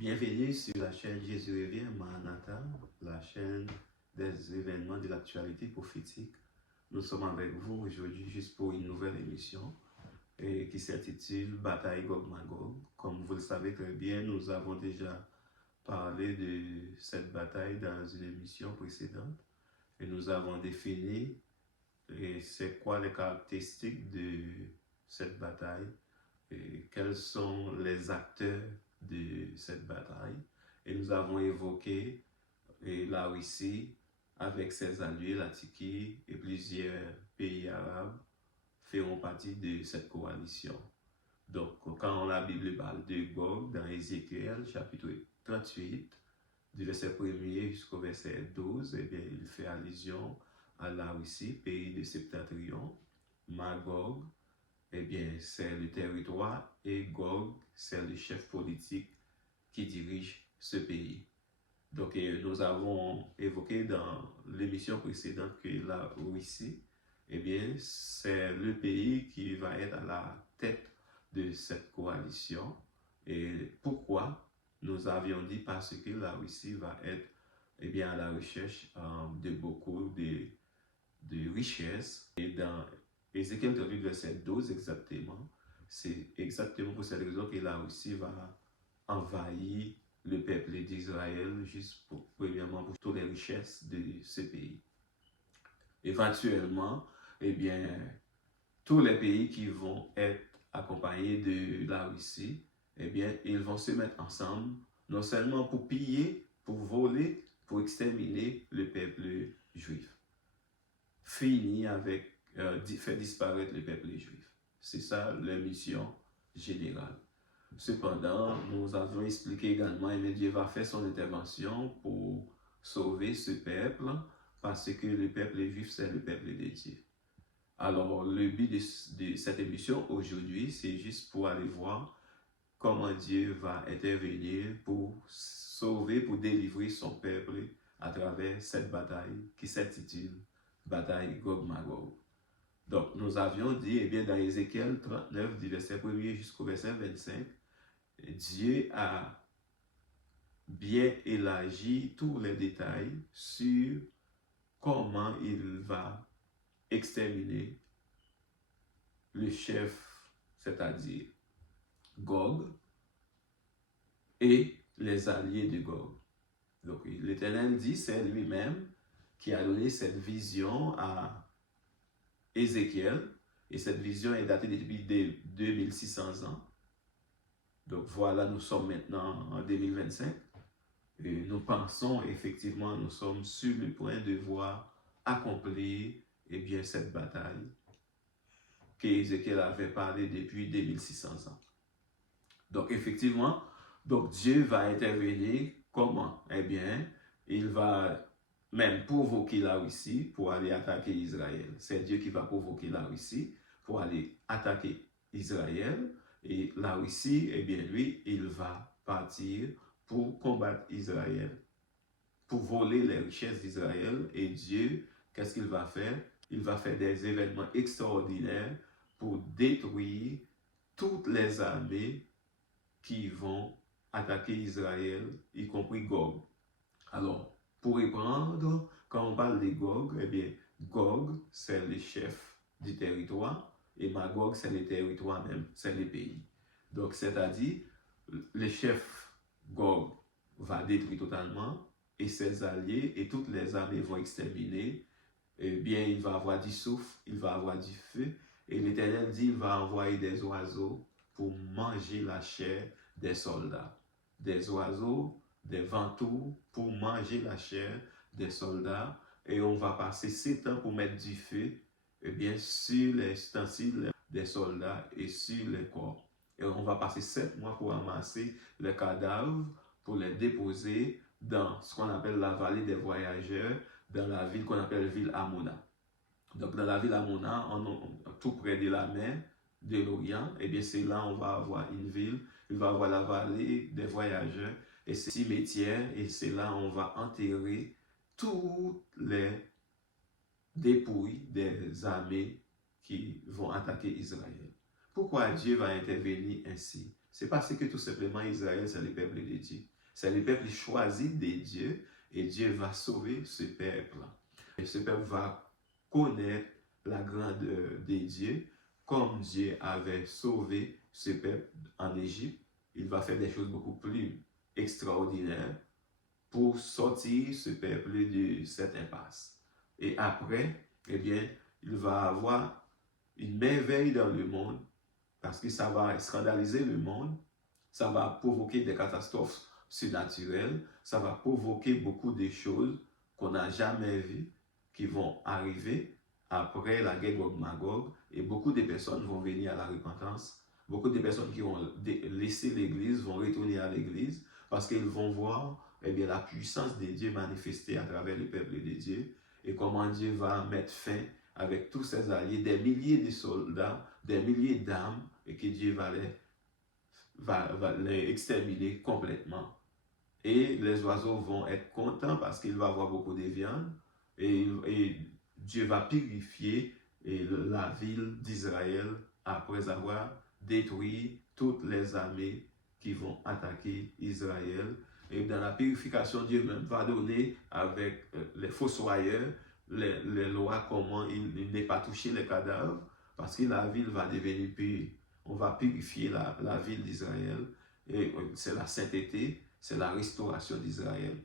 Bienvenue sur la chaîne Jésus revient, Maranatha, la chaîne des événements de l'actualité prophétique. Nous sommes avec vous aujourd'hui juste pour une nouvelle émission qui s'intitule Bataille Gog-Magog. Comme vous le savez très bien, nous avons déjà parlé de cette bataille dans une émission précédente et nous avons défini c'est quoi les caractéristiques de cette bataille et quels sont les acteurs de cette bataille. Et nous avons évoqué la Russie avec ses alliés, la Turquie et plusieurs pays arabes feront partie de cette coalition. Donc, quand la Bible parle de Gog dans Ézéchiel, chapitre 38, du verset 1er jusqu'au verset 12, eh bien, il fait allusion à la Russie, pays de Septentrion, Magog, eh bien, c'est le territoire et Gog, c'est le chef politique qui dirige ce pays. Donc, nous avons évoqué dans l'émission précédente que la Russie, eh bien, c'est le pays qui va être à la tête de cette coalition. Et pourquoi? Nous avions dit parce que la Russie va être, eh bien, à la recherche de beaucoup de richesses. Et dans Ézéchiel 38, verset 12 exactement, c'est exactement pour cette raison que la Russie va envahir le peuple d'Israël juste premièrement pour toutes les richesses de ce pays. Éventuellement, eh bien, tous les pays qui vont être accompagnés de la Russie, eh bien, ils vont se mettre ensemble, non seulement pour piller, pour voler, pour exterminer le peuple juif. Finir avec, faire disparaître le peuple juif. C'est ça leur mission générale. Cependant, nous avons expliqué également que Dieu va faire son intervention pour sauver ce peuple, parce que le peuple juif, c'est le peuple de Dieu. Alors, le but de cette émission aujourd'hui, c'est juste pour aller voir comment Dieu va intervenir pour sauver, pour délivrer son peuple à travers cette bataille qui s'intitule Bataille Gog-Magog. Donc, nous avions dit, eh bien, dans Ézéchiel 39, du verset 1er jusqu'au verset 25, Dieu a bien élargi tous les détails sur comment il va exterminer le chef, c'est-à-dire Gog, et les alliés de Gog. Donc, l'Éternel dit, c'est lui-même qui a donné cette vision à Ézéchiel, et cette vision est datée depuis 2600 ans. Donc voilà, nous sommes maintenant en 2025 et nous pensons effectivement, nous sommes sur le point de voir accomplir bien, cette bataille qu'Ézéchiel avait parlé depuis 2600 ans. Donc effectivement, donc Dieu va intervenir comment? Eh bien, il va même provoquer la Russie pour aller attaquer Israël. C'est Dieu qui va provoquer la Russie pour aller attaquer Israël. Et la Russie, eh bien, lui, il va partir pour combattre Israël, pour voler les richesses d'Israël. Et Dieu, qu'est-ce qu'il va faire? Il va faire des événements extraordinaires pour détruire toutes les armées qui vont attaquer Israël, y compris Gog. Alors, pour répondre, quand on parle de Gog, eh bien, Gog, c'est le chef du territoire, et Magog, c'est le territoire même, c'est le pays. Donc, c'est-à-dire, le chef Gog va détruire totalement, et ses alliés et toutes les armées vont exterminer. Eh bien, il va avoir du souffle, il va avoir du feu, et l'Éternel dit, il va envoyer des oiseaux pour manger la chair des soldats. Des oiseaux, des vantaux pour manger la chair des soldats, et on va passer 7 ans pour mettre du feu eh bien, sur les ustensiles des soldats et sur les corps. Et on va passer 7 mois pour amasser les cadavres, pour les déposer dans ce qu'on appelle la vallée des voyageurs, dans la ville qu'on appelle ville Amona. Donc dans la ville Amona, tout près de la mer de l'Orient, et bien c'est là on va avoir une ville, il va avoir la vallée des voyageurs, et c'est cimetière, et c'est là on va enterrer toutes les dépouilles des armées qui vont attaquer Israël. Pourquoi Dieu va intervenir ainsi? C'est parce que tout simplement Israël, c'est le peuple de Dieu. C'est le peuple choisi de Dieu et Dieu va sauver ce peuple. Et ce peuple va connaître la grandeur de Dieu comme Dieu avait sauvé ce peuple en Égypte. Il va faire des choses beaucoup plus extraordinaires pour sortir ce peuple de cette impasse. Et après, eh bien, il va avoir une merveille dans le monde parce que ça va scandaliser le monde, ça va provoquer des catastrophes surnaturelles, ça va provoquer beaucoup de choses qu'on n'a jamais vues qui vont arriver après la guerre Gog-Magog et beaucoup de personnes vont venir à la repentance. Beaucoup de personnes qui ont laissé l'Église vont retourner à l'Église parce qu'ils vont voir eh bien, la puissance de Dieu manifestée à travers le peuple de Dieu et comment Dieu va mettre fin avec tous ses alliés, des milliers de soldats, des milliers d'âmes, et que Dieu va les exterminer complètement. Et les oiseaux vont être contents parce qu'il va y avoir beaucoup de viande, et Dieu va purifier la ville d'Israël après avoir détruit toutes les armées qui vont attaquer Israël. Et dans la purification, Dieu même va donner avec les fossoyeurs les lois, comment il n'est pas touché les cadavres, parce que la ville va devenir pure. On va purifier la ville d'Israël, et c'est la sainteté, c'est la restauration d'Israël.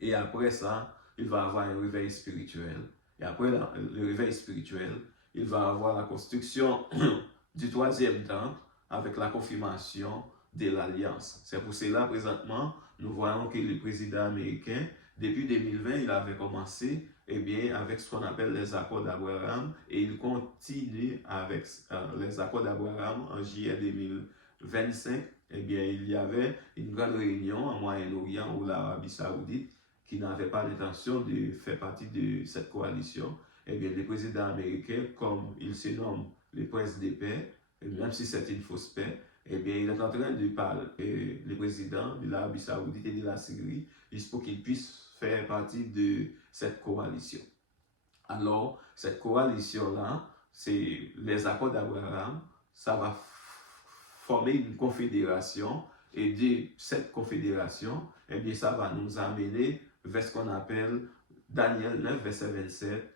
Et après ça, il va avoir un réveil spirituel. Et après le réveil spirituel, il va avoir la construction du troisième temple avec la confirmation de l'alliance. C'est pour cela, présentement, nous voyons que le président américain, depuis 2020, il avait commencé avec ce qu'on appelle les accords d'Abraham et il continue avec les accords d'Abraham en juillet 2025. Il y avait une grande réunion en Moyen-Orient où l'Arabie Saoudite, qui n'avait pas l'intention de faire partie de cette coalition, le président américain, comme il se nomme le prince de paix, même si c'est une fausse paix, il est en train de parler, le président de l'Arabie Saoudite et de la Syrie, juste pour qu'il puisse faire partie de cette coalition. Alors, cette coalition-là, c'est les accords d'Abraham, ça va former une confédération, et de cette confédération, ça va nous amener vers ce qu'on appelle Daniel 9, verset 27,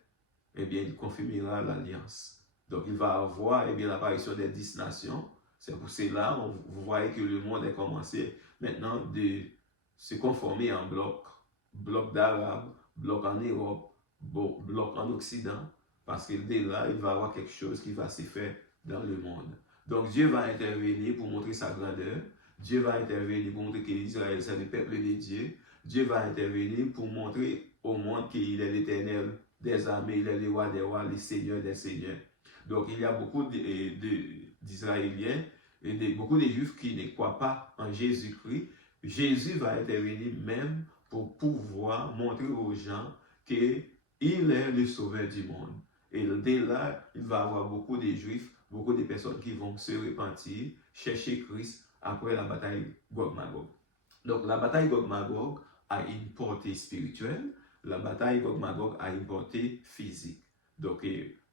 il confirmera l'alliance. Donc, il va avoir l'apparition des 10 nations. C'est pour cela, vous voyez que le monde a commencé maintenant de se conformer en bloc d'Arabes, bloc en Europe, bloc en Occident, parce que dès là, il va y avoir quelque chose qui va se faire dans le monde. Donc, Dieu va intervenir pour montrer sa grandeur. Dieu va intervenir pour montrer qu'Israël, c'est le peuple de Dieu. Dieu va intervenir pour montrer au monde qu'il est l'Éternel des armées, il est le roi des rois, le Seigneur des seigneurs. Donc, il y a beaucoup d'Israéliens et beaucoup de Juifs qui ne croient pas en Jésus-Christ. Jésus va intervenir même pour pouvoir montrer aux gens qu'il est le sauveur du monde. Et dès là, il va y avoir beaucoup de Juifs, beaucoup de personnes qui vont se repentir, chercher Christ après la bataille Gog-Magog. Donc, la bataille Gog-Magog a une portée spirituelle, la bataille Gog-Magog a une portée physique. Donc,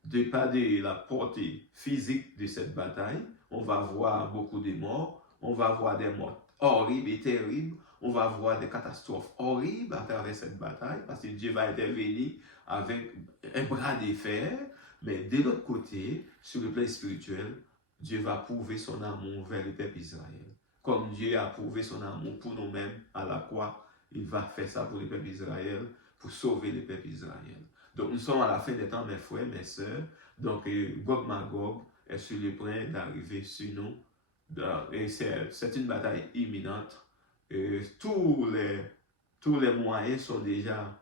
de part de la portée physique de cette bataille, on va voir beaucoup de morts, on va voir des morts horribles et terribles, on va voir des catastrophes horribles à travers cette bataille, parce que Dieu va intervenir avec un bras de fer, mais de l'autre côté, sur le plan spirituel, Dieu va prouver son amour vers le peuple Israël. Comme Dieu a prouvé son amour pour nous-mêmes à la croix, il va faire ça pour le peuple Israël, pour sauver le peuple Israël. Donc nous sommes à la fin des temps, mes frères, mes sœurs. Donc Gog-Magog est sur le point d'arriver sur nous. Et c'est une bataille imminente. Tous les moyens sont déjà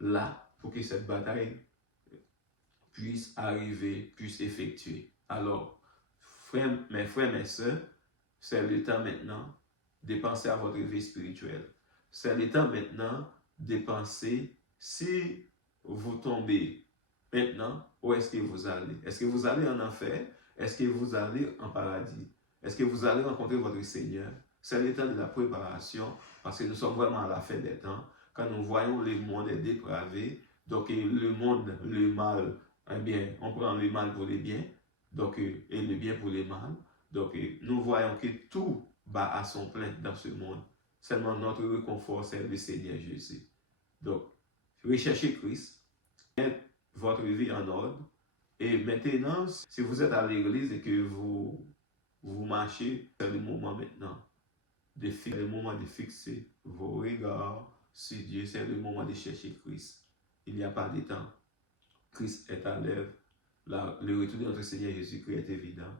là pour que cette bataille puisse arriver, puisse effectuer. Alors, mes frères, mes sœurs, c'est le temps maintenant de penser à votre vie spirituelle. C'est le temps maintenant de penser, si vous tombez maintenant, où est-ce que vous allez? Est-ce que vous allez en enfer? Est-ce que vous allez en paradis? Est-ce que vous allez rencontrer votre Seigneur? C'est le temps de la préparation, parce que nous sommes vraiment à la fin des temps. Quand nous voyons le monde est dépravé, donc le monde, le mal, on prend le mal pour le bien, donc, et le bien pour le mal. Donc, nous voyons que tout bat à son plein dans ce monde. Seulement notre réconfort, c'est le Seigneur Jésus. Donc, recherchez Christ, mettez votre vie en ordre. Et maintenant, si vous êtes à l'église et que vous marchez, c'est le moment maintenant. C'est le moment de fixer vos regards sur Dieu. C'est le moment de chercher Christ. Il n'y a pas de temps. Christ est à l'œuvre. Le retour de notre Seigneur Jésus-Christ est évident.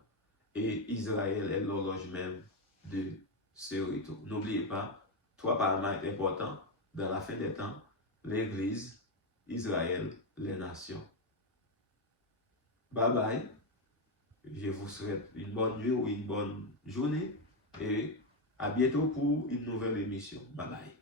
Et Israël est l'horloge même de ce retour. N'oubliez pas, trois paramètres importants dans la fin des temps: l'Église, Israël, les nations. Bye bye. Je vous souhaite une bonne nuit ou une bonne journée et à bientôt pour une nouvelle émission. Bye bye.